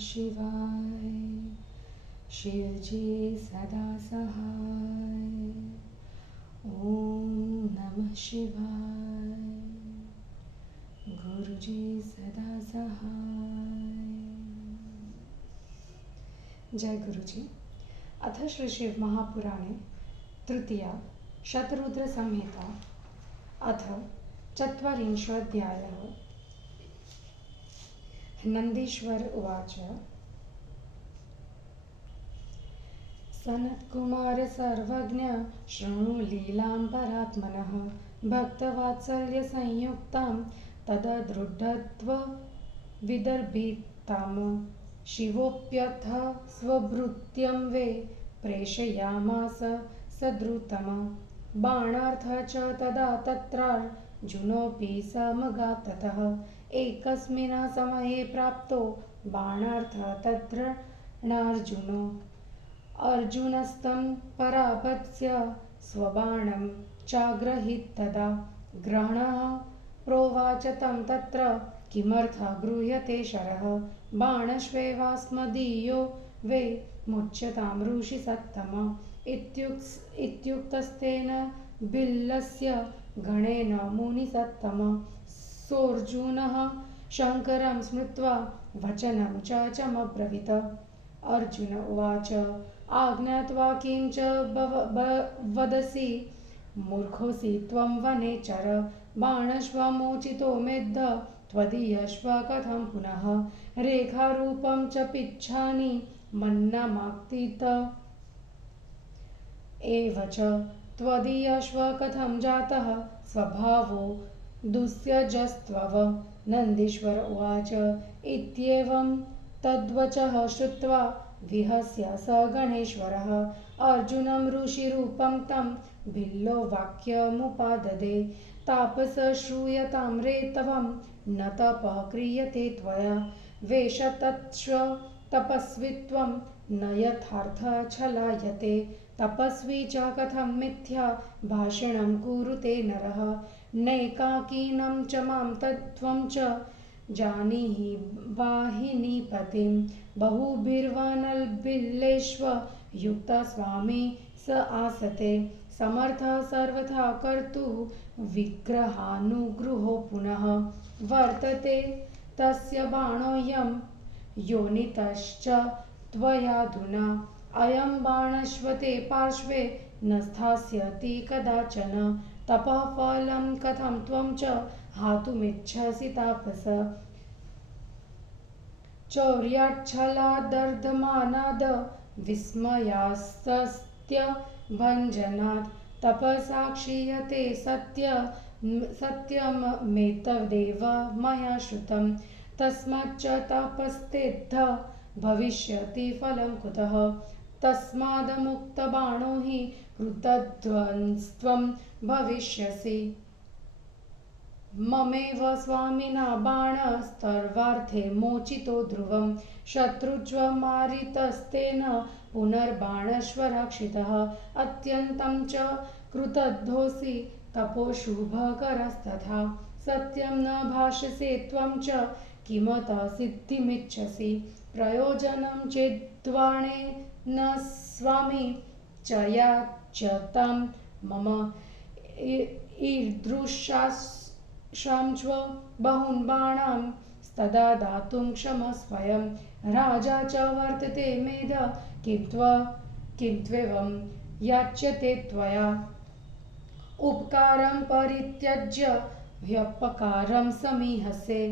शिवाय। शिवजी सदा सहाय। ओम नमः शिवाय। गुरुजी सदा सहाय। जय गुरुजी। अथ श्री शिव महापुराणे तृतीया शतरुद्र संहिता अथ चत्वारिंशोऽध्यायः। नंदीश्वर उवाच। सनत्कुमार सर्वज्ञ शृणु लीलां परात्मनः। भक्तवात्सल्य संयुक्तां तददृढत्व विदर्भिताम्। शिवोऽप्यथ स्वभृत्यं वे प्रेषयामास सद्रुतम्। बाणार्थ च तदा तत्रार्जुनोऽपि समगात्ततः। एकस्मिन् समये प्राप्तो बाणार्थ तत्रणार्जुनो। अर्जुनस्तं पराभत्स्य स्वबाणं चाग्रहीत्तदा। ग्रहणः प्रोवाच तं तत्र किमर्थ गृह्यते शरः। बाणश्वेवास्मदीयो वे मुच्यतां ऋषिसत्तम। इत्युक्तस्तेन बिल्लस्य गणेन मुनिसत्तम। सोऽर्जुनः शङ्करं स्मृत्वा वचनं चमब्रवीत्। अर्जुन उवाच। आज्ञात्वा किं च वदसि मूर्खोऽसि त्वं वनेचर। बाणश्वमोचितो मेद्ध त्वदीयश्व कथं पुनः। रेखारूपं च पिच्छानि मन्नमाक्तीत एव च। त्वदीयश्व कथं जातः स्वभावो दुस्यजस्त्वव। नन्दीश्वर उवाच। इत्येवं तद्वचः श्रुत्वा विहस्य स गणेश्वरः। अर्जुनं ऋषिरूपं तं भिल्लो वाक्यमुपाददे। तापस श्रूयतां रेतवं न तपः क्रियते त्वया। वेषतत्स्व तपस्वित्वं न यथार्थच्छलायते। तपस्वी च कथं मिथ्या भाषणं कुरुते नरः। नैकाकिनं च मां तत्त्वं च जानीहि वाहिनीपतिं। बहुभिर्वानरबिल्लेष्व युक्तः स्वामी स आसते। समर्थः सर्वथा कर्तुः विग्रहानुगृहो पुनः। वर्तते तस्य बाणोऽयं योनितश्च त्वयाधुना। अयं बाणश्वते पार्श्वे न स्थास्यति कदाचन। तपःफलं कथं त्वं च हातुमिच्छसि तापस। चौर्याच्छलादर्धमानाद् विस्मयास्तस्त्यभञ्जनात्। तपसा क्षीयते सत्यमेतदेव मया श्रुतं। तस्माच्च तपस्तेऽद्ध भविष्यति फलं कुतः। तस्मादमुक्तबाणो हि कृतध्वंस्त्वं भविष्यसि। ममेव स्वामिना बाणस्तर्वार्थे मोचितो ध्रुवं। शत्रुज्वमारितस्तेन पुनर्बाणश्वरक्षितः। अत्यन्तं च कृतध्वोऽसि तपोशुभकरस्तथा। सत्यं न भाषसे त्वं च किमत सिद्धिमिच्छसि। प्रयोजनं चेद्बाणेन स्वामी च याच्यतां मम। ईदृशांश्व बहून् बाणान् तदा दातुं क्षमस्वयं। राजा च वर्तते मेध किं त्वेवं याच्यते त्वया। उपकारं परित्यज्य ह्युपकारं समीहसे।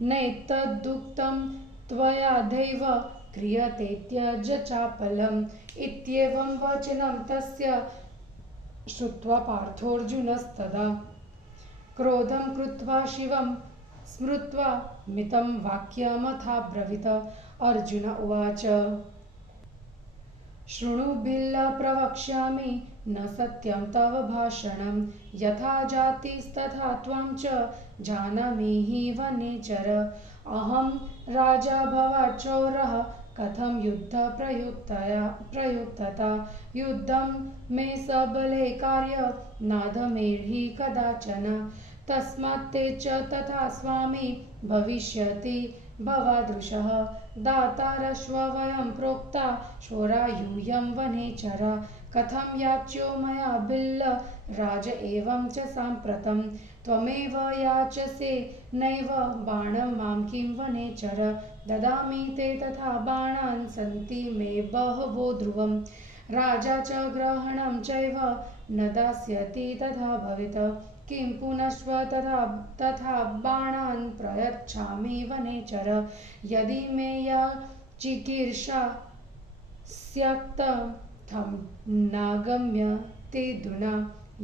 नैतदुक्तं त्वयादैव क्रियते त्यज चापलम्। इत्येवं वचनं तस्य श्रुत्वा पार्थोऽर्जुनस्तदा क्रोधं कृत्वा शिवं स्मृत्वा मितं वाक्यमथाब्रवीत्। अर्जुन उवाच। शृणु बिल्ल प्रवक्ष्यामि न सत्यं तव भाषणं। यथा जातिस्तथा त्वं च जानामि हि वनेचर। अहं राजा भवाच्चौरः कथं युद्धप्रयुक्तता। युद्धं मे सबले कार्य नाधमेर्हि कदाचन। तस्मात् ते च तथा स्वामी भविष्यति भवादृशः दातारश्व वयं प्रोक्ता शोरायूयं वनेचर कथं याच्यो मया बिल्ल राज एवं च साम्प्रतं त्वमेव याचसे नैव बाणं मां किं वनेचर ददामि ते तथा बाणान् सन्ति मे बहवो ध्रुवम् राजा च ग्रहणं चैव न दास्यति तथा भवेत् किं पुनश्व तथा बाणान् प्रयच्छामि वनेचर यदि मे या चिकीर्षा स्यात्तं नागम्य ते धुना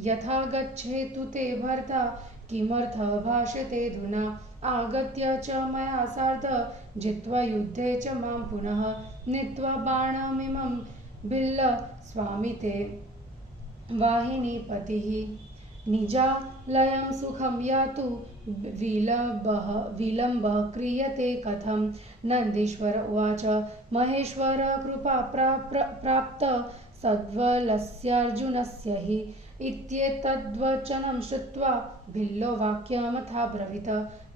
यथा गच्छेतु ते भर्ता किमर्थ भाषते धुना आगत्य च मया सार्ध जित्वा युद्धे च मां पुनः नीत्वा बाणमिमं बिल्ल स्वामी ते वाहिनीपतिः निजालयं सुखं यातु विलम्बः क्रियते कथं नन्दीश्वर उवाच महेश्वर कृपा प्राप्त सद्वलस्यार्जुनस्य हि इत्येतद्वचनं श्रुत्वा भिल्लो वाक्यमथाब्रवीत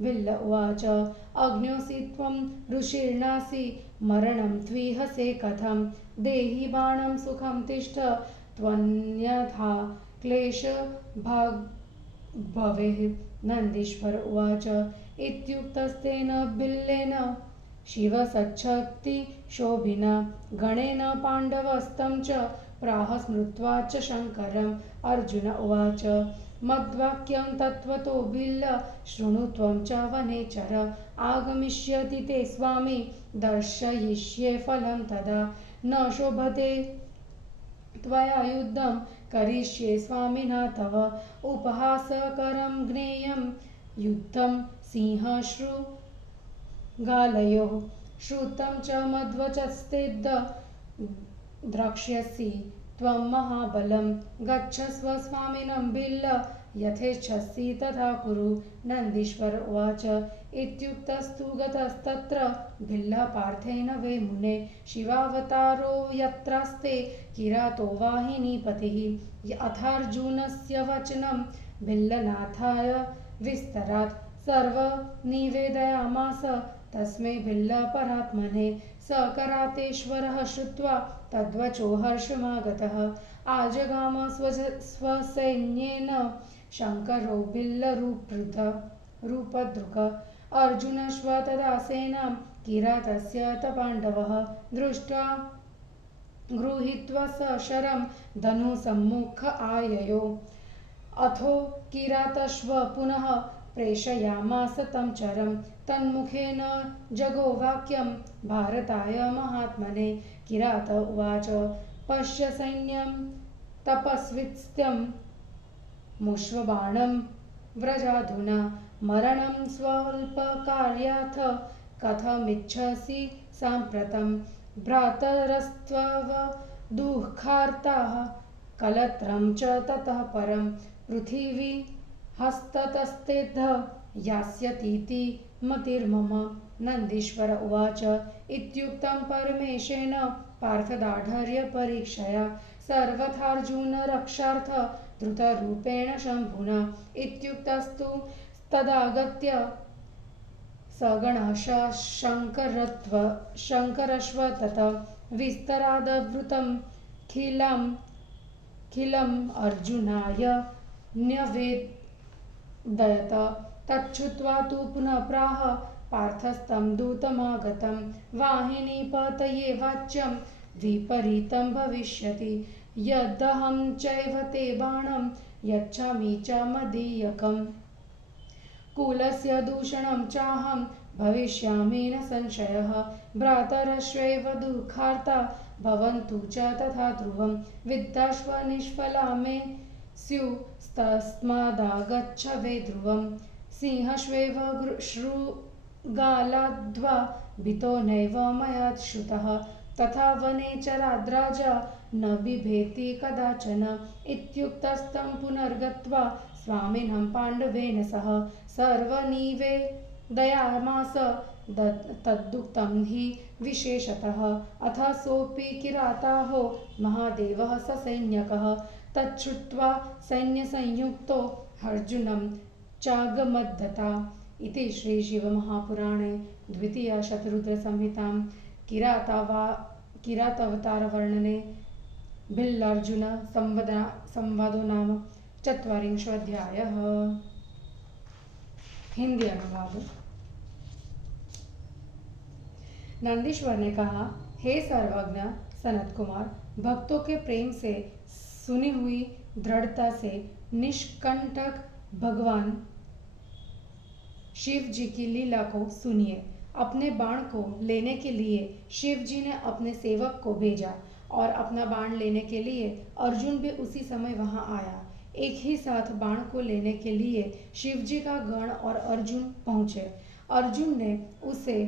भिल्ल उवाच अग्न्योऽसि त्वं ऋषिर्नासि मरणं त्विहसे कथं देहि बाणं सुखं तिष्ठ त्वन्यथा क्लेश भाग भवेः नन्दीश्वर उवाच इत्युक्तस्तेन बिल्लेन शिवसच्छक्ति शोभिना गणेन पाण्डवस्तं च प्राह स्मृत्वा च शङ्करम् अर्जुन उवाच मद्वाक्यं तत्त्वतो बिल्ल शृणु त्वं च वनेचर आगमिष्यति ते स्वामी दर्शयिष्ये फलं तदा न शोभते त्वया युद्धं करिष्ये स्वामिना तव उपहासकरं ज्ञेयं युद्धं सिंहशृगालयोः श्रुतं च मद्वचस्तेद् द्रक्ष्यसि त्वं महाबलं गच्छस्व स्वामिनं बिल्ल यथेच्छसि तथा कुरु नन्दीश्वर उवाच इत्युक्तस्तु गतस्तत्र बिल्लः पार्थेन वै मुने शिवावतारो यत्रास्ते किरातो वाहिनीपतिः अथार्जुनस्य वचनं बिल्लनाथाय विस्तरात् सर्वनिवेदयामास तस्मै बिल्लपरात्मने स करातेश्वरः श्रुत्वा तद्वचो हर्षमागतः आजगाम स्वसैन्येन शङ्करो बिल्लरूपधृक् अर्जुनश्व तदा सेनां किरातस्य पाण्डवः दृष्ट्वा गृहीत्वा स शरं धनुसम्मुख आययो अथो किरातश्व पुनः प्रेषयामास तं चरं तन्मुखेन जगो वाक्यं भारताय महात्मने किरात उवाच पश्य सैन्यं तपस्वित्यं मुष्वबाणं व्रजाधुना मरणं स्वल्पकार्याथ कथमिच्छसि साम्प्रतं भ्रातरस्त्वव दुःखार्ताः कलत्रं च ततः परं पृथिवी हस्ततस्तेद्ध यास्यतीति मतिर्मम नन्दीश्वर उवाच इत्युक्तं परमेशेन पार्थदाढर्यपरीक्षया सर्वथार्जुनरक्षार्थ धृतरूपेण शम्भुना इत्युक्तस्तु तदागत्य सगणः शङ्करश्व तत विस्तरादवृतं खिलम् अर्जुनाय न्यवेदयत तच्छ्रुत्वा तु पुनः प्राह पार्थस्तं दूतमागतं वाहिनीपतये वाच्यं विपरीतं भविष्यति यदहं चैव ते बाणं यच्छामि च मदीयकम् कुलस्य दूषणं चाहं भविष्यामि न संशयः भ्रातरश्वैव दुःखार्ता भवन्तु च तथा ध्रुवं विद्धाश्व निष्फला मे स्युस्तस्मादागच्छ वै ध्रुवं सिंहश्वैव शृगालाद्वा भितो नैव मया श्रुतः तथा वनेचराद्राजा न बिभेति कदाचन इत्युक्तस्तं पुनर्गत्वा स्वामिनं पाण्डवेन सह सर्वनिवेदयामास तदुक्तं हि विशेषतः अथ सोऽपि किराताहो महादेवः ससैन्यकः तच्छ्रुत्वा सैन्यसंयुक्तो अर्जुनं चागमद्दता इति श्री शिवमहापुराणे द्वितीय शतरुद्र संहितां किरातावतार वर्णने भिल्लार्जुन संवादो नाम चत्वारिंशोऽध्यायः। हिंदी अनुवाद। नंदीश्वर ने कहा, हे सर्वज्ञ सनत कुमार, भक्तों के प्रेम से सुनी हुई दृढ़ता से निष्कंटक भगवान शिव जी की लीला को सुनिए। अपने बाण को लेने के लिए शिव जी ने अपने सेवक को भेजा और अपना बाण लेने के लिए अर्जुन भी उसी समय वहां आया। एक ही साथ बाण को लेने के लिए शिव जी का गण और अर्जुन पहुंचे। अर्जुन ने उसे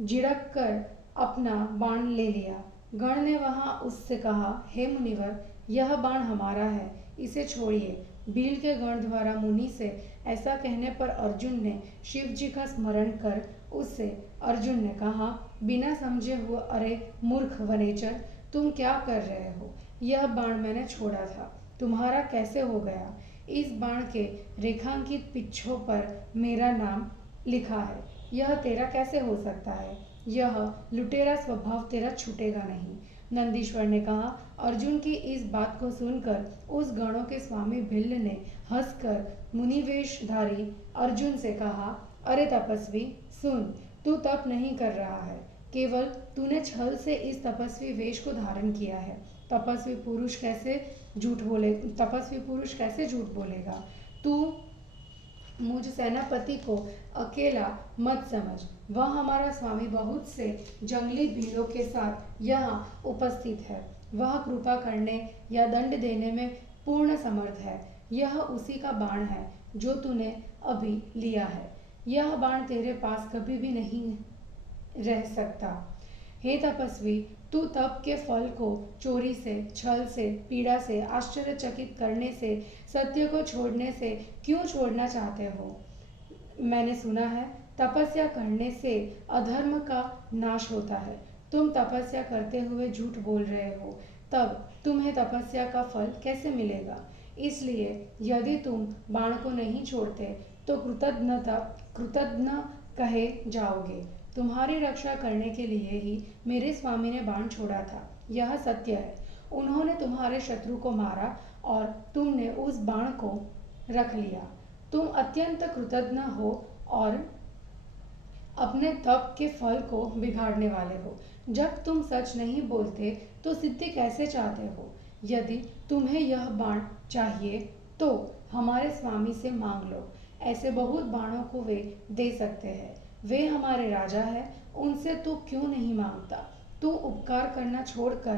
झिड़क कर अपना बाण ले लिया। गण ने वहां उससे कहा, हे मुनिवर, यह बाण हमारा है, इसे छोड़िए। भील के गण द्वारा मुनि से ऐसा कहने पर अर्जुन ने शिव जी का स्मरण कर उससे अर्जुन ने कहा, बिना समझे हुए, अरे मूर्ख वनेचर, तुम क्या कर रहे हो? यह बाण मैंने छोड़ा था, तुम्हारा कैसे हो गया? इस बाण के रेखांकित पिच्छों पर मेरा नाम लिखा है, यह तेरा कैसे हो सकता है? यह लुटेरा स्वभाव तेरा छूटेगा नहीं। नंदीश्वर ने कहा। अर्जुन की इस बात को सुनकर उस गणों के स्वामी भिल्ल ने हंसकर मुनिवेशधारी अर्जुन से कहा, अरे तपस्वी, सुन, तू तप नहीं कर रहा है, केवल तूने छल से इस तपस्वी वेश को धारण किया है। तपस्वी पुरुष कैसे झूठ बोलेगा? तू मुझ सेनापति को अकेला मत समझ, वह हमारा स्वामी बहुत से जंगली भीलों के साथ यहाँ उपस्थित है। वह कृपा करने या दंड देने में पूर्ण समर्थ है। यह उसी का बाण है जो तूने अभी लिया है। यह बाण तेरे पास कभी भी नहीं रह सकता। हे तपस्वी, तू तप के फल को चोरी से, छल से, पीड़ा से, आश्चर्यचकित करने से, सत्य को छोड़ने से क्यों छोड़ना चाहते हो? मैंने सुना है तपस्या करने से अधर्म का नाश होता है। तुम तपस्या करते हुए झूठ बोल रहे हो, तब तुम्हें तपस्या का फल कैसे मिलेगा? इसलिए यदि तुम बाण को नहीं छोड़ते तो कृतज्ञ कहे जाओगे। तुम्हारी रक्षा करने के लिए ही मेरे स्वामी ने बाण छोड़ा था, यह सत्य है। उन्होंने तुम्हारे शत्रु को मारा और तुमने उस बाण को रख लिया। तुम अत्यंत कृतज्ञ हो और अपने तप के फल को बिगाड़ने वाले हो। जब तुम सच नहीं बोलते तो सिद्धि कैसे चाहते हो? यदि तुम्हें यह बाण चाहिए तो हमारे स्वामी से मांग लो। ऐसे बहुत बाणों को वे दे सकते हैं। वे हमारे राजा हैं, उनसे तू क्यों नहीं मांगता? तू उपकार करना छोड़कर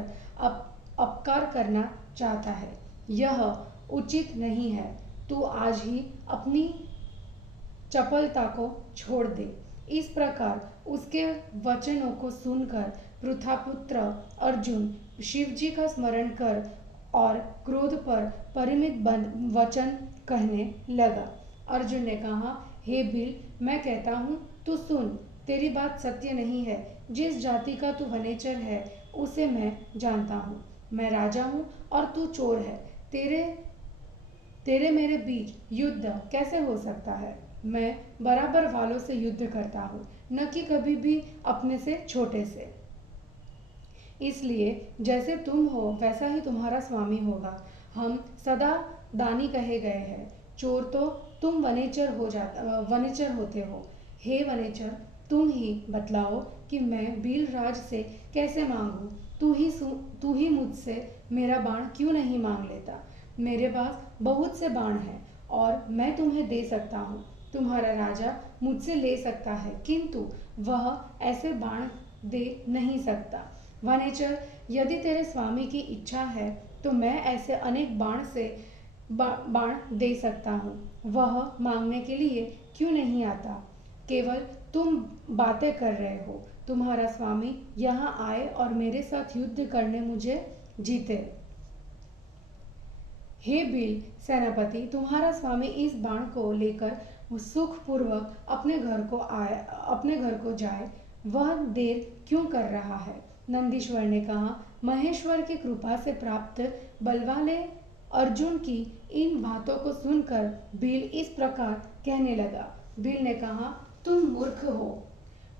अपकार करना चाहता है, यह उचित नहीं है। तू आज ही अपनी चपलता को छोड़ दे। इस प्रकार उसके वचनों को सुनकर पृथापुत्र अर्जुन शिवजी का स्मरण कर और क्रोध पर परिमित वचन कहने लगा। अर्जुन ने कहा, हे भील, मैं कहता हूँ, तू सुन, तेरी बात सत्य नहीं है। जिस जाति का तू वनेचर है उसे मैं जानता हूँ। मैं राजा हूँ और तू चोर है। तेरे मेरे बीच युद्ध कैसे हो सकता है? मैं बराबर वालों से युद्ध करता हूँ, न कि कभी भी अपने से छोटे से। इसलिए जैसे तुम हो वैसा ही तुम्हारा स्वामी होगा। हम सदा दानी कहे गए हैं। चोर तो तुम वनेचर होते हो। हे वनेचर, तुम ही बतलाओ कि मैं भीलराज से कैसे मांगूं? तू ही मुझसे मेरा बाण क्यों नहीं मांग लेता? मेरे पास बहुत से बाण हैं और मैं तुम्हें दे सकता हूँ। तुम्हारा राजा मुझसे ले सकता है, किंतु वह ऐसे बाण दे नहीं सकता। वनेचर, यदि तेरे स्वामी की इच्छा है तो मैं ऐसे अनेक बाण दे सकता हूँ। वह मांगने के लिए क्यों नहीं आता? केवल तुम बातें कर रहे हो। तुम्हारा स्वामी यहाँ आए और मेरे साथ युद्ध करने मुझे जीते। हे भील सेनापति, तुम्हारा स्वामी इस बाण को लेकर सुखपूर्वक अपने घर को जाए, वह देर क्यों कर रहा है? नंदीश्वर ने कहा, महेश्वर की कृपा से प्राप्त बलवाले अर्जुन की इन बातों को सुनकर भील इस प्रकार कहने लगा, भील ने कहा, तुम मूर्ख हो,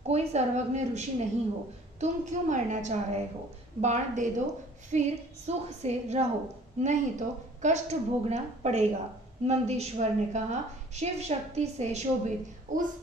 कोई सर्वज्ञ ऋषि नहीं हो, तुम क्यों मरना चाह रहे हो? बाण दे दो, फिर सुख से रहो, नहीं तो कष्ट भोगना पड़ेगा। नंदीश्वर ने कहा। शिव शक्ति से शोभित उस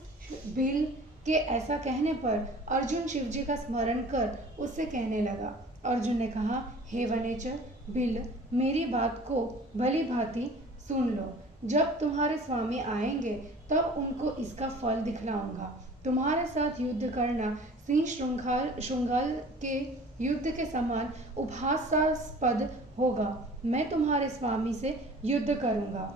भील के ऐसा कहने पर अर्जुन शिवजी का स्मरण कर उससे कहने लगा। अर्जुन ने कहा, हे वनेचर भील, मेरी बात को भली भांति सुन लो। जब तुम्हारे स्वामी आएंगे तब उनको इसका फल दिखलाऊंगा। तुम्हारे साथ युद्ध करना सिंह श्रृंगाल के युद्ध के समान उपहासास्पद होगा। मैं तुम्हारे स्वामी से युद्ध करूंगा।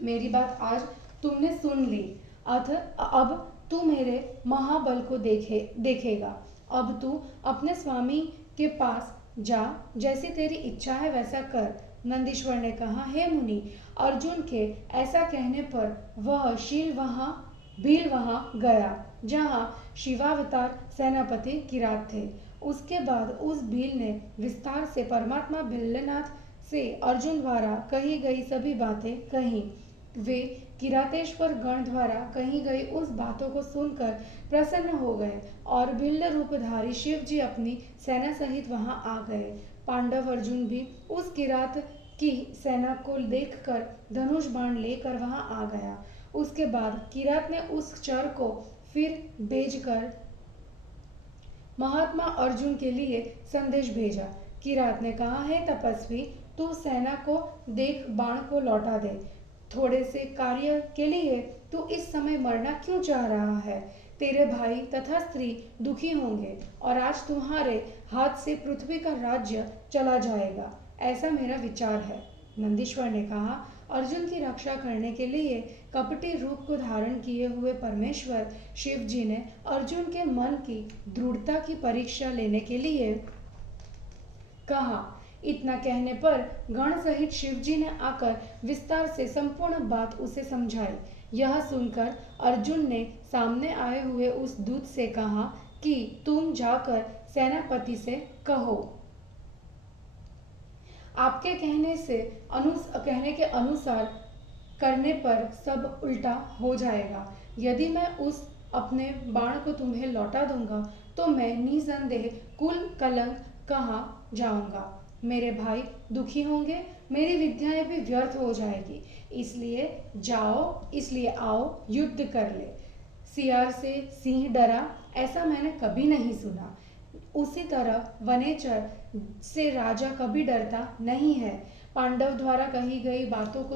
मेरी बात आज तुमने सुन ली, अब तू मेरे महाबल को देखेगा। अब तू अपने स्वामी के पास जा, जैसी तेरी इच्छा है वैसा कर। नंदीश्वर ने कहा, हे मुनि, अर्जुन के ऐसा कहने पर वह भील वहां गया जहां शिवावतार सेनापति किरात थे। उसके बाद उस भील ने विस्तार से परमात्मा भोलेनाथ से अर्जुन द्वारा कही गई सभी बातें कही। वे किरातेश्वर गण द्वारा कही गई उस बातों को सुनकर प्रसन्न हो गए और भिल्ल रूपधारी शिव जी अपनी सेना सहित वहां आ गए। पांडव अर्जुन भी उस किरात की सेना को देखकर धनुष बाण लेकर वहां आ गया। उसके बाद किरात ने उस चर को फिर भेजकर महात्मा अर्जुन के लिए संदेश भेजा। किरात ने कहा, हे तपस्वी, तू सेना को देख बाण को लौटा दे। थोड़े से कार्य के लिए तू इस समय मरना क्यों चाह रहा है? तेरे भाई तथा स्त्री दुखी होंगे और आज तुम्हारे हाथ से पृथ्वी का राज्य चला जाएगा, ऐसा मेरा विचार है। नंदीश्वर ने कहा, अर्जुन की रक्षा करने के लिए कपटी रूप को धारण किए हुए परमेश्वर शिव जी ने अर्जुन के मन की दृढ़ता की परीक्षा लेने के लिए कहा। इतना कहने पर गण सहित शिव जी ने आकर विस्तार से संपूर्ण बात उसे समझाई। यह सुनकर अर्जुन ने सामने आए हुए उस दूत से कहा कि तुम जाकर सेनापति से कहो, आपके कहने के अनुसार करने पर सब उल्टा हो जाएगा। यदि मैं उस अपने बाण को तुम्हें लौटा दूंगा तो मैं निसंदेह कुल कलंक कहाँ जाऊंगा। मेरे भाई दुखी होंगे, मेरी विद्याएं भी व्यर्थ हो जाएगी। इसलिए आओ युद्ध कर ले। सियार से सिंह डरा, ऐसा मैंने कभी नहीं सुना। उसी तरह वनेचर से राजा कभी डरता नहीं है। पांडव द्वारा कही गई बातों को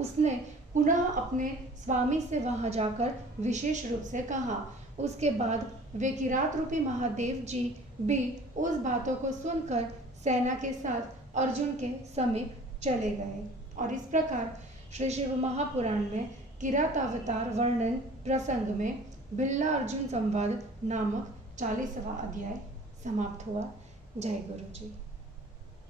उसने पुनः अपने स्वामी से वहां जाकर विशेष रूप से कहा। उसके बाद वे किरात रूपी महादेव जी भी उस बातों को सुनकर सेना के साथ अर्जुन के समीप चले गए। और इस प्रकार श्री शिव महापुराण में किरातावतार वर्णन प्रसंग में बिल्ला अर्जुन संवाद नामक 40वां अध्याय समाप्त हुआ। जय गुरु जी।